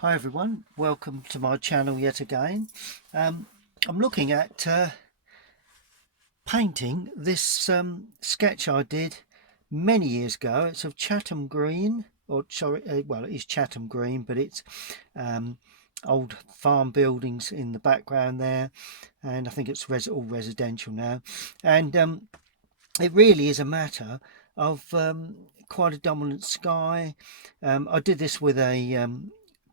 Hi everyone, welcome to my channel yet again. I'm looking at painting this sketch I did many years ago. It's of Chatham Green, or sorry, well it is Chatham Green, but it's old farm buildings in the background there, and I think it's all residential now. And it really is a matter of quite a dominant sky. I did this with a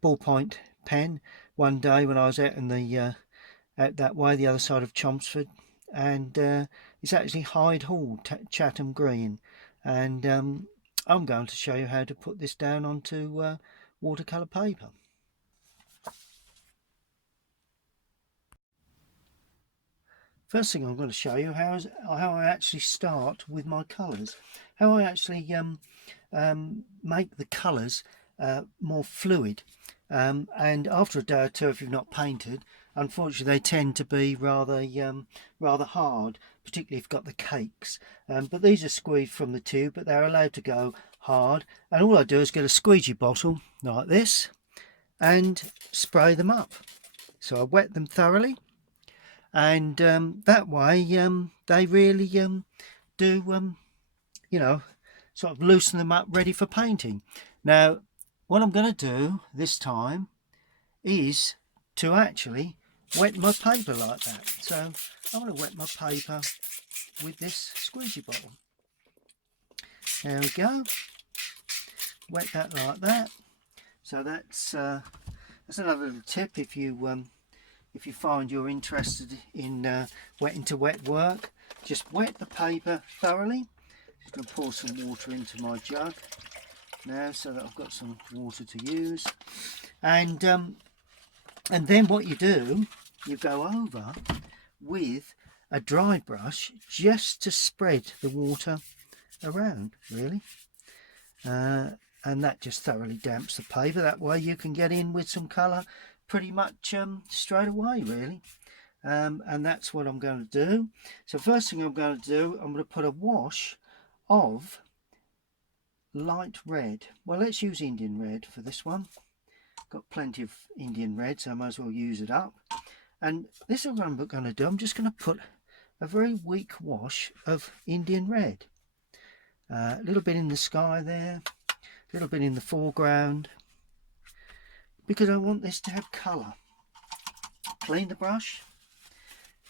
ballpoint pen one day when I was out in the out that way, the other side of Chelmsford, and it's actually Hyde Hall, Chatham Green, and I'm going to show you how to put this down onto watercolour paper. First thing I'm going to show you how I actually start with my colours, how I actually make the colours more fluid. And after a day or two, if you've not painted, unfortunately they tend to be rather hard, particularly if you've got the cakes. But these are squeezed from the tube, but they're allowed to go hard. And all I do is get a squeegee bottle like this and spray them up. So I wet them thoroughly, and that way they really do you know, sort of loosen them up ready for painting. Now what I'm going to do this time is to actually wet my paper like that. So I'm going to wet my paper with this squeegee bottle. There we go, wet that like that. So that's another little tip if you find you're interested in wet work. Just wet the paper thoroughly. Just going to pour some water into my jug now so that I've got some water to use, and then what you do, you go over with a dry brush just to spread the water around, really, and that just thoroughly damps the paper. That way you can get in with some colour pretty much straight away, really. And that's what I'm going to do. So first thing I'm going to do, I'm going to put a wash of light red. Well, let's use Indian red for this one. Got plenty of Indian red, so I might as well use it up. And this is what I'm going to do. I'm just going to put a very weak wash of Indian red. A little bit in the sky there, a little bit in the foreground, because I want this to have colour. Clean the brush.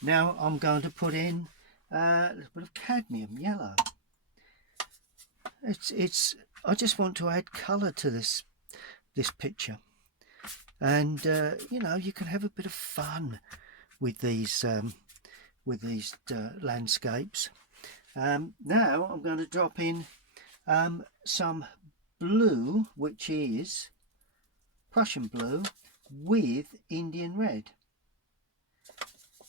Now I'm going to put in a little bit of cadmium yellow. I just want to add colour to this picture, and you know, you can have a bit of fun with these landscapes. Now I'm going to drop in some blue, which is Prussian blue with Indian red,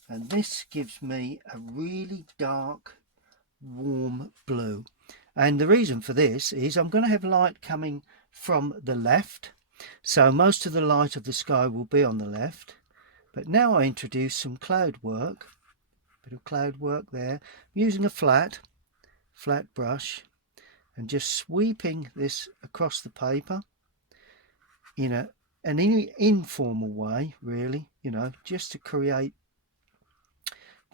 and this gives me a really dark warm blue. And the reason for this is I'm going to have light coming from the left, so most of the light of the sky will be on the left. But now I introduce some cloud work, bit of cloud work there, I'm using a flat brush and just sweeping this across the paper in an informal way, really, you know, just to create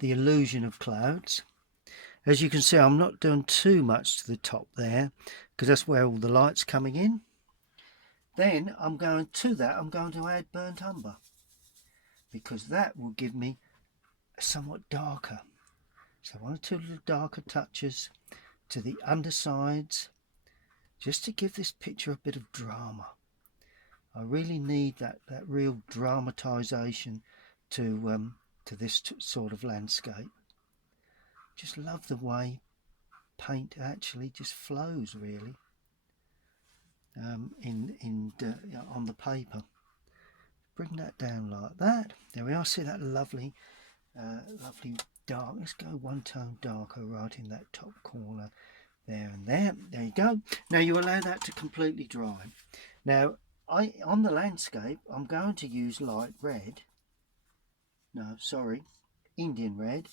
the illusion of clouds. As you can see, I'm not doing too much to the top there because that's where all the light's coming in. Then I'm going to add burnt umber, because that will give me a somewhat darker. So one or two little darker touches to the undersides, just to give this picture a bit of drama. I really need that real dramatisation to this sort of landscape. Just love the way paint actually just flows, really, on the paper. Bring that down like that. There we are. See that lovely dark. Let's go one tone darker right in that top corner there and there. There you go. Now you allow that to completely dry. Now on the landscape I'm going to use Indian red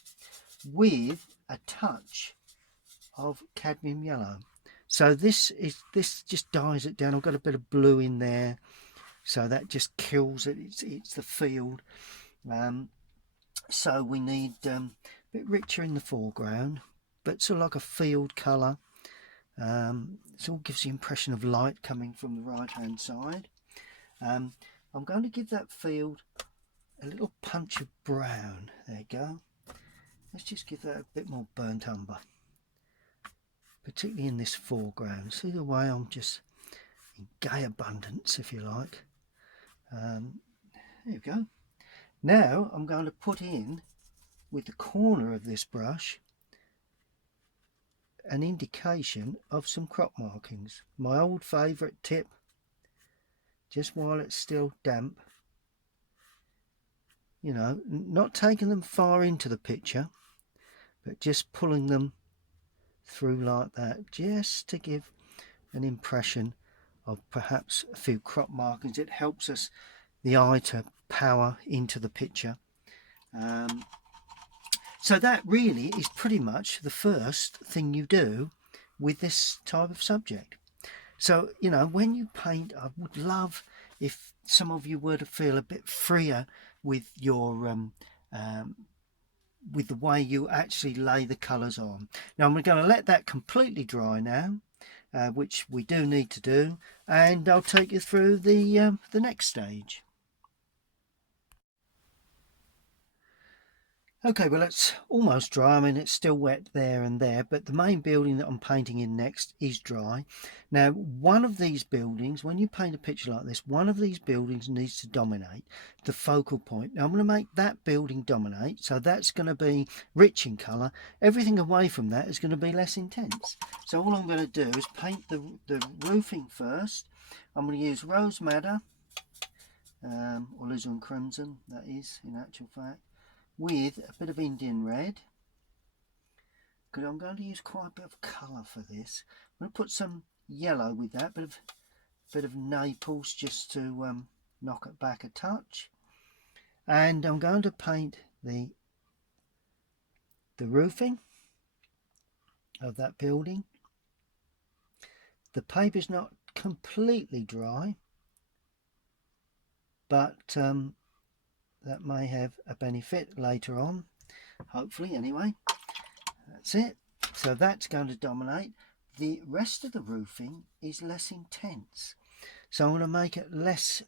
with a touch of cadmium yellow. So this just dyes it down. I've got a bit of blue in there, so that just kills it. It's the field. So we need a bit richer in the foreground, but sort of like a field colour. It all gives the impression of light coming from the right hand side. I'm going to give that field a little punch of brown. There you go. Let's just give that a bit more burnt umber, particularly in this foreground. See the way I'm just in gay abundance, if you like. There you go. Now I'm going to put in, with the corner of this brush, an indication of some crop markings. My old favourite tip, just while it's still damp, you know, not taking them far into the picture, but just pulling them through like that, just to give an impression of perhaps a few crop markings. It helps us, the eye, to power into the picture. So that really is pretty much the first thing you do with this type of subject. So, you know, when you paint, I would love if some of you were to feel a bit freer with your with the way you actually lay the colours on. Now I'm going to let that completely dry now, which we do need to do, and I'll take you through the next stage. Okay, well, it's almost dry. I mean, it's still wet there and there, but the main building that I'm painting in next is dry. Now, one of these buildings, when you paint a picture like this, one of these buildings needs to dominate, the focal point. Now, I'm going to make that building dominate, so that's going to be rich in colour. Everything away from that is going to be less intense. So all I'm going to do is paint the roofing first. I'm going to use Rose Madder, or Alizarin Crimson, that is, in actual fact, with a bit of Indian red, because I'm going to use quite a bit of colour for this. I'm going to put some yellow with that, bit of Naples, just to knock it back a touch. And I'm going to paint the roofing of that building. The paper's not completely dry, but that may have a benefit later on, hopefully. Anyway, that's it. So that's going to dominate. The rest of the roofing is less intense, so I'm going to make it less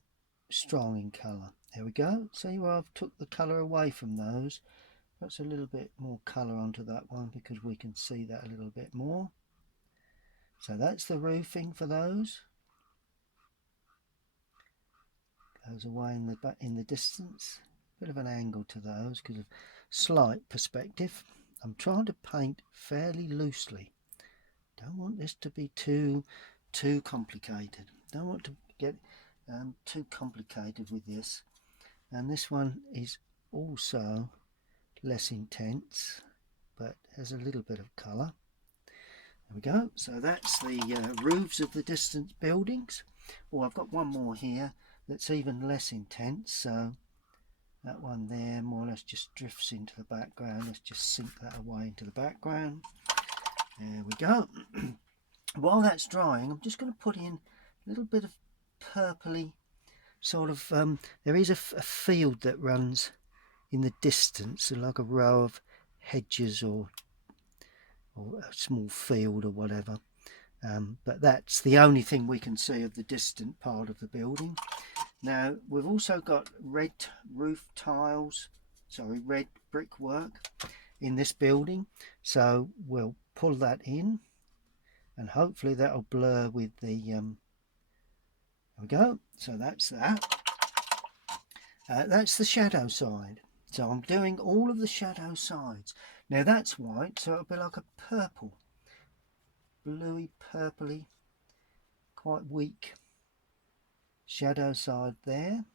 strong in colour. There we go. See where I've took the colour away from those. Perhaps a little bit more colour onto that one, because we can see that a little bit more. So that's the roofing for those. Goes away in the distance. Bit of an angle to those because of slight perspective. I'm trying to paint fairly loosely. Don't want this to be too complicated. Don't want to get too complicated with this. And this one is also less intense, but has a little bit of colour. There we go. So that's the roofs of the distant buildings. Oh, I've got one more here that's even less intense, so that one there more or less just drifts into the background. Let's just sink that away into the background. There we go. While that's drying, I'm just going to put in a little bit of purpley sort of, there is a field that runs in the distance, like a row of hedges or a small field or whatever. But that's the only thing we can see of the distant part of the building. Now we've also got red roof tiles, sorry, red brickwork in this building, so we'll pull that in and hopefully that'll blur with the there we go. So that's that. That's the shadow side. So I'm doing all of the shadow sides. Now that's white, so it'll be like a purple, bluey purpley, quite weak shadow side there.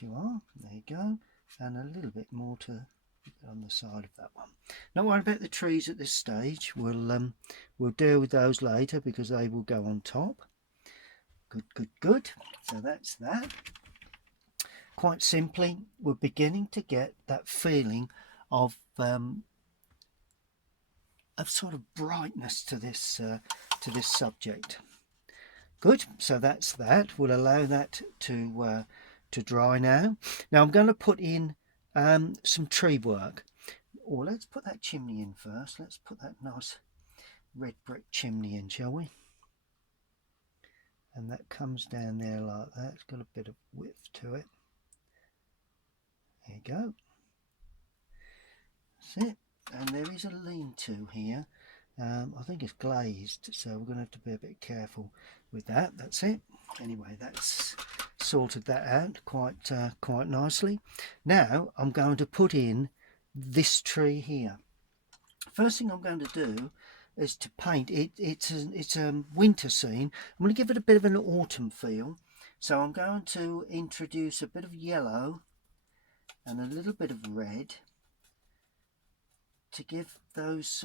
You are, there you go, and a little bit more to on the side of that one. Not worry about the trees at this stage. We'll deal with those later because they will go on top. Good. So that's that. Quite simply, we're beginning to get that feeling of sort of brightness to this subject. Good, so that's that. We'll allow that to dry now. Now I'm going to put in some tree work. Or let's put that chimney in first. Let's put that nice red brick chimney in, shall we? And that comes down there like that. It's got a bit of width to it. There you go. That's it. And there is a lean-to here. I think it's glazed, so we're going to have to be a bit careful with that. That's it. Anyway, that's sorted that out quite nicely. Now I'm going to put in this tree here. First thing I'm going to do is to paint it. It's a winter scene. I'm going to give it a bit of an autumn feel. So I'm going to introduce a bit of yellow and a little bit of red to give those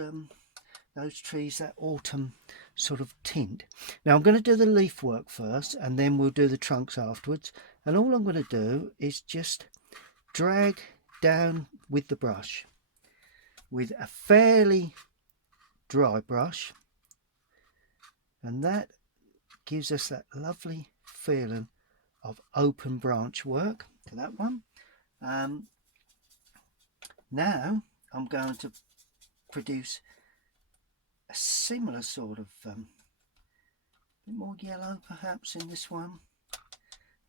trees that autumn sort of tint. Now I'm going to do the leaf work first, and then we'll do the trunks afterwards. And all I'm going to do is just drag down with the brush with a fairly dry brush, and that gives us that lovely feeling of open branch work to that one. Now I'm going to produce a similar sort of bit more yellow perhaps in this one.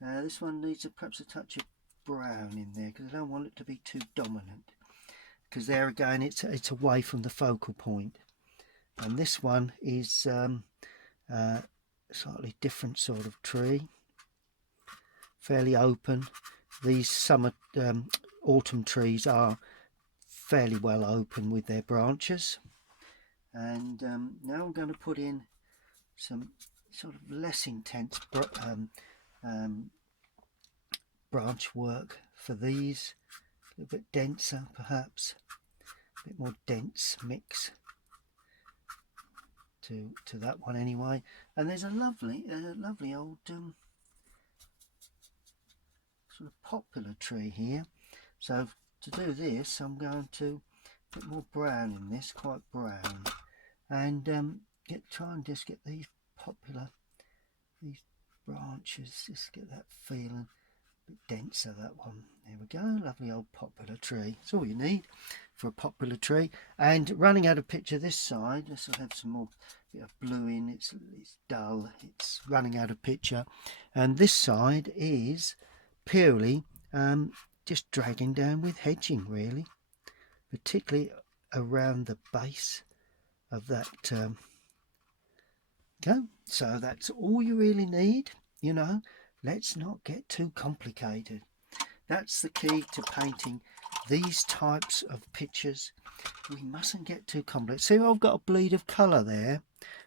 This one needs perhaps a touch of brown in there because I don't want it to be too dominant, because there again it's away from the focal point. And this one is a slightly different sort of tree, fairly open. These summer autumn trees are fairly well open with their branches. And now I'm going to put in some sort of less intense branch work for these, a little bit denser perhaps, a bit more dense mix to that one anyway. And there's a lovely old sort of popular tree here. So to do this I'm going to put more brown in this, quite brown, and try and just get these branches, just get that feeling a bit denser, that one. There we go, lovely old popular tree. That's all you need for a popular tree. And running out of picture this side, let's have some more bit of blue in. It's dull, it's running out of picture. And this side is purely just dragging down with hedging, really, particularly around the base of that. Okay, so that's all you really need. You know, let's not get too complicated. That's the key to painting these types of pictures. We mustn't get too complex. See, I've got a bleed of colour there.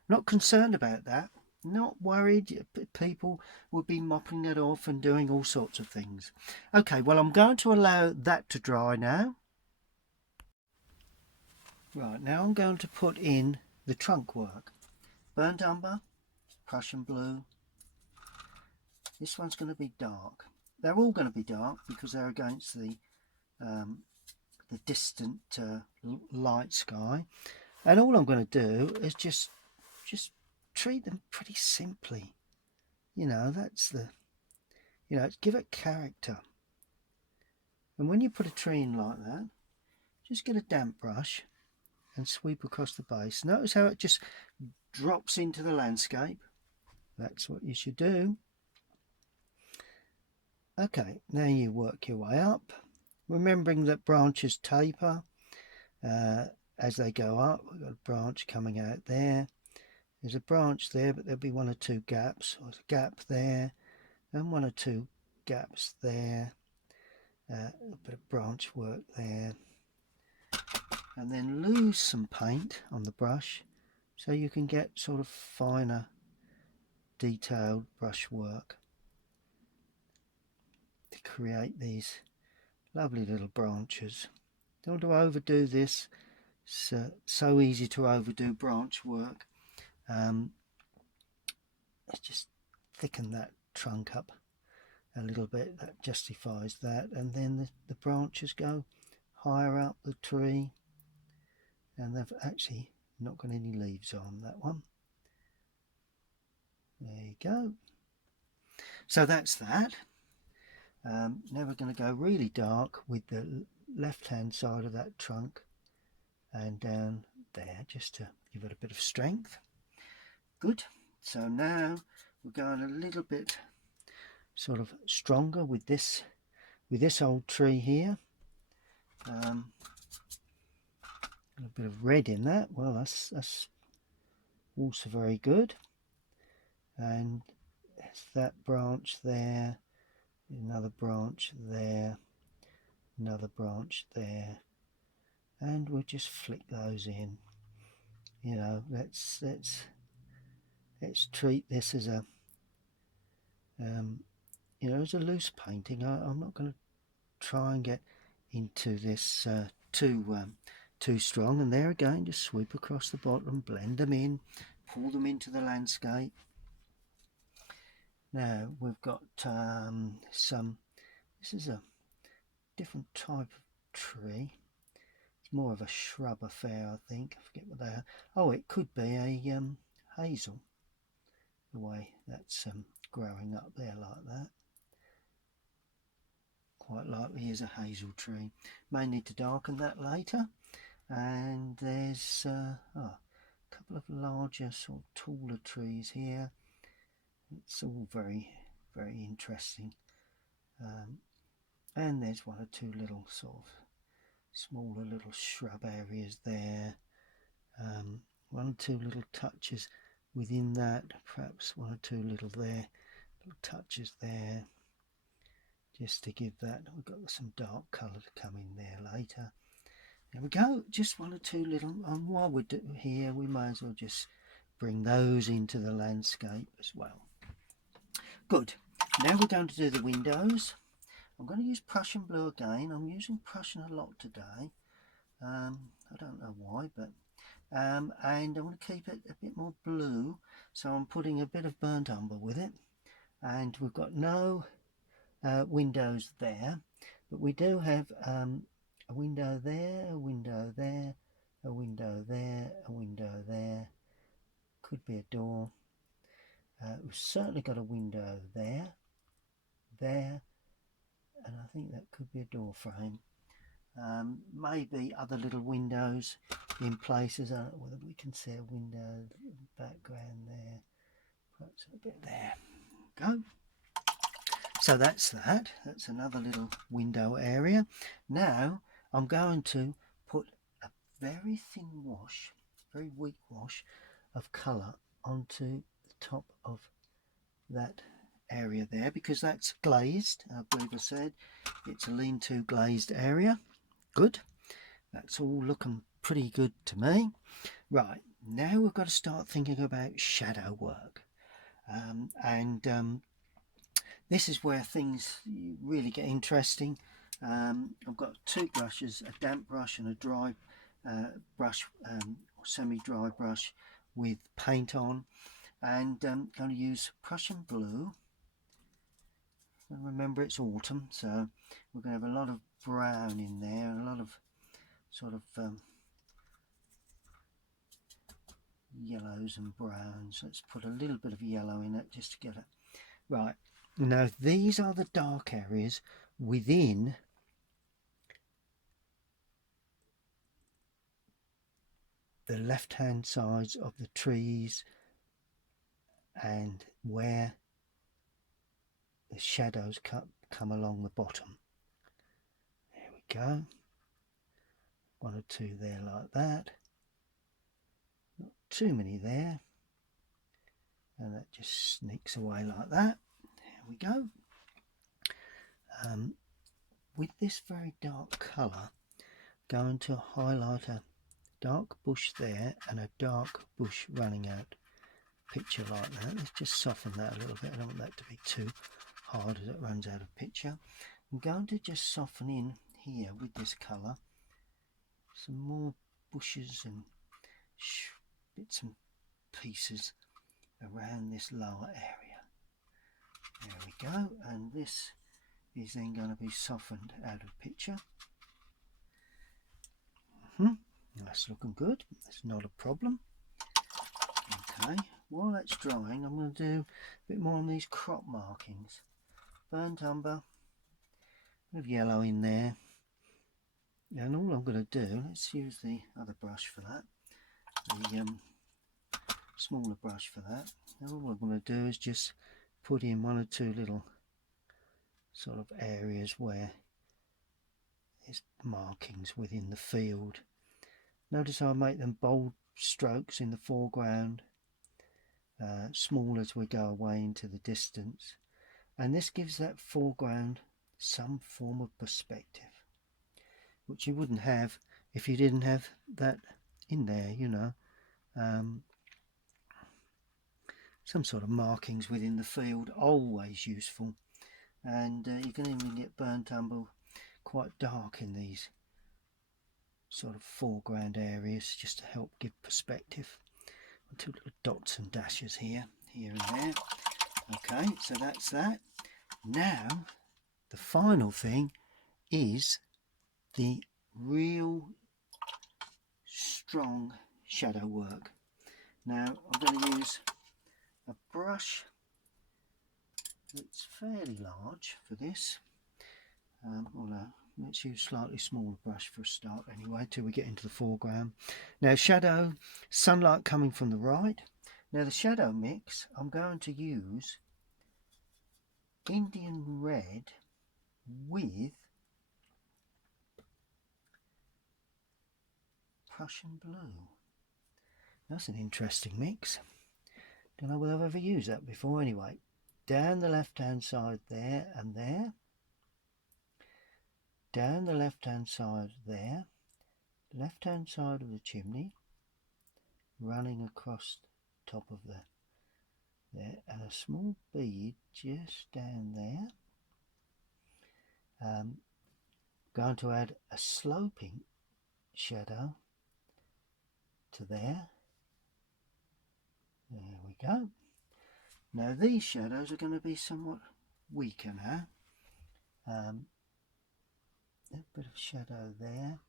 Not concerned about that. Not worried. People would be mopping it off and doing all sorts of things. Okay, well, I'm going to allow that to dry now. Right, now I'm going to put in the trunk work. Burnt umber, Prussian blue. This one's going to be dark. They're all going to be dark because they're against the distant light sky. And all I'm going to do is just treat them pretty simply. You know, that's the, you know, give it character. And when you put a tree in like that, just get a damp brush and sweep across the base. Notice how it just drops into the landscape. That's what you should do. Okay, now you work your way up, remembering that branches taper as they go up. We've got a branch coming out there. There's a branch there, but there'll be one or two gaps. There's a gap there, and one or two gaps there. A bit of branch work there. And then lose some paint on the brush so you can get sort of finer, detailed brush work to create these lovely little branches. Don't want to overdo this. It's so easy to overdo branch work. Let's just thicken that trunk up a little bit. That justifies that. And then the branches go higher up the tree, and they've actually not got any leaves on that one. There you go. So that's that. Now we're going to go really dark with the left hand side of that trunk and down there, just to give it a bit of strength. Good. So now we're going a little bit sort of stronger with this old tree here. A bit of red in that. Well, that's also very good. And there's that branch there, another branch there, another branch there, and we'll just flick those in. You know, let's treat this as a you know, as a loose painting. I'm not going to try and get into this too strong. And there again, just sweep across the bottom, blend them in, pull them into the landscape. Now we've got this is a different type of tree. It's more of a shrub affair, I think. I forget what they are. Oh, it could be a hazel, the way that's growing up there like that. Quite likely is a hazel tree. May need to darken that later. And there's a couple of larger, sort of taller trees here. It's all very, very interesting. And there's one or two little sort of smaller little shrub areas there. One or two little touches within that, perhaps one or two little touches there, just to give that. We've got some dark colour to come in there later. There we go, just one or two little, and while we're here we may as well just bring those into the landscape as well. Good. Now we're going to do the windows. I'm going to use Prussian blue again. I'm using Prussian a lot today. I don't know why, but and I want to keep it a bit more blue, so I'm putting a bit of burnt umber with it. And we've got no windows there, but we do have a window there, a window there, a window there, a window there. Could be a door. We've certainly got a window there, and I think that could be a door frame. Maybe other little windows in places. I don't know whether we can see a window in the background there. Perhaps a bit there. Go. So that's that. That's another little window area. Now I'm going to put a very thin wash, very weak wash of colour onto the top of that area there, because that's glazed. I believe I said it's a lean-to glazed area. Good. That's all looking pretty good to me. Right, now we've got to start thinking about shadow work. This is where things really get interesting. I've got two brushes, a damp brush and a dry brush, semi-dry brush with paint on, and I'm going to use Prussian blue. And remember, it's autumn, so we're going to have a lot of brown in there, and a lot of sort of yellows and browns. Let's put a little bit of yellow in it just to get it right. Now these are the dark areas within the left hand sides of the trees and where the shadows come along the bottom. There we go. One or two there like that. Not too many there. And that just sneaks away like that. There we go. With this very dark colour, going to highlight a dark bush there and a dark bush running out picture like that. Let's just soften that a little bit. I don't want that to be too hard as it runs out of picture. I'm going to just soften in here with this colour some more bushes and bits and pieces around this lower area. There we go, and this is then going to be softened out of picture. That's looking good. That's not a problem. Okay, while that's drying, I'm going to do a bit more on these crop markings. Burnt umber, a bit of yellow in there, and all I'm going to do, let's use the other brush for that, the smaller brush for that. And all I'm going to do is just put in one or two little sort of areas where there's markings within the field. Notice I make them bold strokes in the foreground, small as we go away into the distance, and this gives that foreground some form of perspective, which you wouldn't have if you didn't have that in there, you know. Some sort of markings within the field, always useful. And you can even get burnt umber quite dark in these sort of foreground areas, just to help give perspective. Two little dots and dashes here and there. Okay, so that's that. Now the final thing is the real strong shadow work. Now I'm going to use a brush that's fairly large for this, although let's use a slightly smaller brush for a start anyway, till we get into the foreground. Now shadow, sunlight coming from the right. Now the shadow mix, I'm going to use Indian red with Prussian blue. That's an interesting mix. Don't know whether I've ever used that before. Anyway, down the left hand side there and there, down the left hand side there, left hand side of the chimney, running across the top of there, and a small bead just down there. Going to add a sloping shadow to there. There we go. Now these shadows are going to be somewhat weaker now. A bit of shadow there,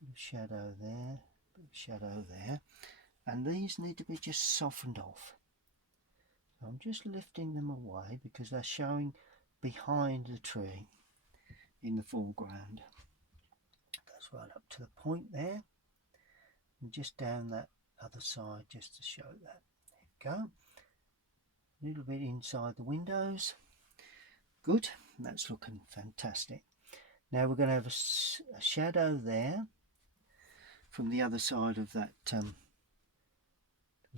bit of shadow there, bit of shadow there, and these need to be just softened off. So I'm just lifting them away because they're showing behind the tree in the foreground. Goes right up to the point there, and just down that other side just to show that. There you go. A little bit inside the windows. Good, that's looking fantastic. Now we're going to have a shadow there from the other side of that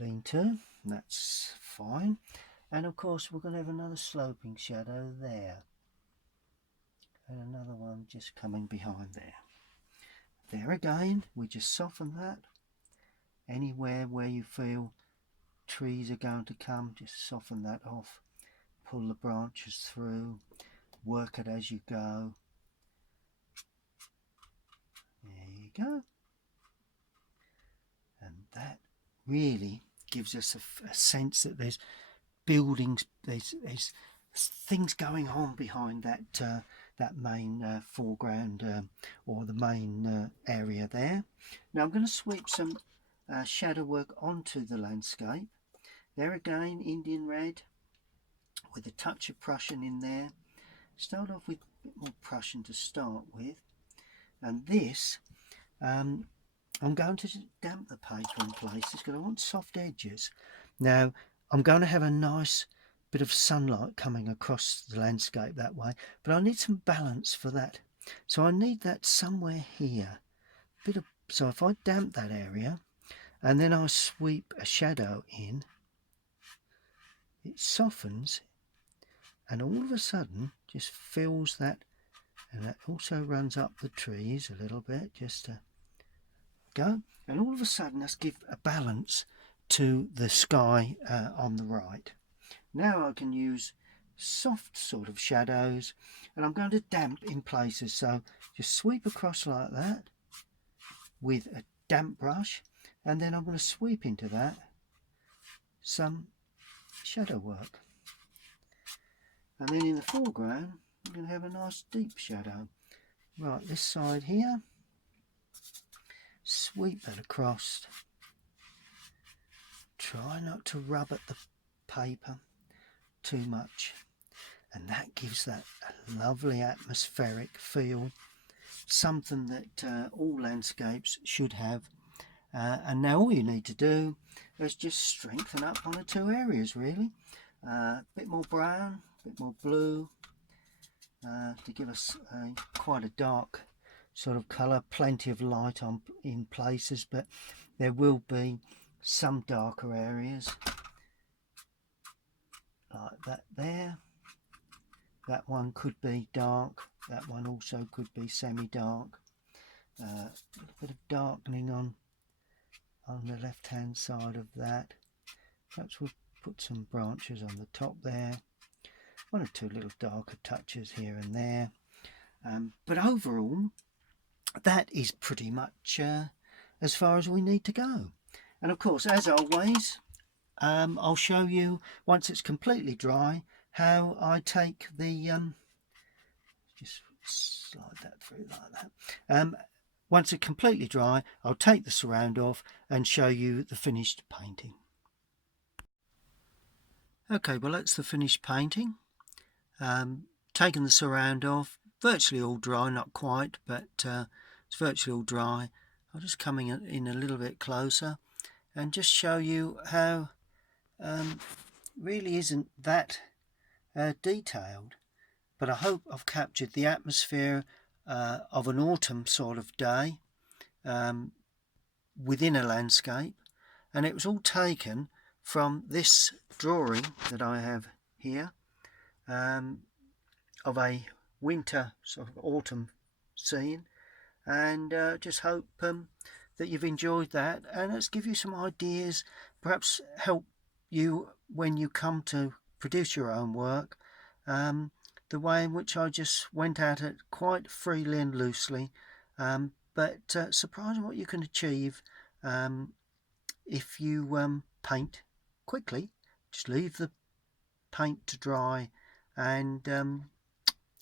lean-to. That's fine. And of course we're going to have another sloping shadow there. And another one just coming behind there. There again, we just soften that. Anywhere where you feel trees are going to come, just soften that off. Pull the branches through. Work it as you go. There you go. And that really gives us a sense that there's buildings, there's things going on behind that that main foreground or the main area there. Now I'm going to sweep some shadow work onto the landscape. There again, Indian red with a touch of Prussian in there. Start off with a bit more Prussian to start with, and this I'm going to damp the paper in places because I want soft edges. Now I'm going to have a nice bit of sunlight coming across the landscape that way, but I need some balance for that, so I need that somewhere here. So if I damp that area and then I sweep a shadow in, it softens and all of a sudden just fills that, and that also runs up the trees a little bit just to go, and all of a sudden let's give a balance to the sky on the right. Now I can use soft sort of shadows, and I'm going to damp in places, so just sweep across like that with a damp brush, and then I'm going to sweep into that some shadow work, and then in the foreground I'm going to have a nice deep shadow. Right, this side here, sweep that across, try not to rub at the paper too much, and that gives that lovely atmospheric feel, something that all landscapes should have. And now all you need to do is just strengthen up one or two areas, really. A bit more brown, a bit more blue, to give us quite a dark sort of colour. Plenty of light on in places, but there will be some darker areas like that there. That one could be dark, that one also could be semi-dark. A little bit of darkening on the left hand side of that. Perhaps we'll put some branches on the top there, one or two little darker touches here and there, but overall that is pretty much as far as we need to go. And of course, as always, I'll show you once it's completely dry how I take the just slide that through like that. Once it's completely dry, I'll take the surround off and show you the finished painting. Okay, well, that's the finished painting. Taken the surround off, virtually all dry, not quite, but it's virtually all dry. I'll just come in a little bit closer and just show you how really isn't that detailed, but I hope I've captured the atmosphere of an autumn sort of day within a landscape, and it was all taken from this drawing that I have here of a winter sort of autumn scene, and just hope that you've enjoyed that, and let's give you some ideas, perhaps help you when you come to produce your own work. The way in which I just went at it quite freely and loosely, but surprising what you can achieve if you paint quickly. Just leave the paint to dry, and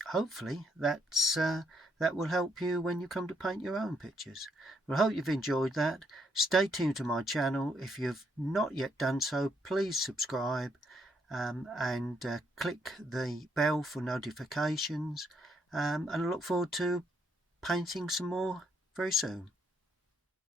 hopefully that will help you when you come to paint your own pictures. Well, I hope you've enjoyed that. Stay tuned to my channel. If you've not yet done so, please subscribe and click the bell for notifications, and I look forward to painting some more very soon.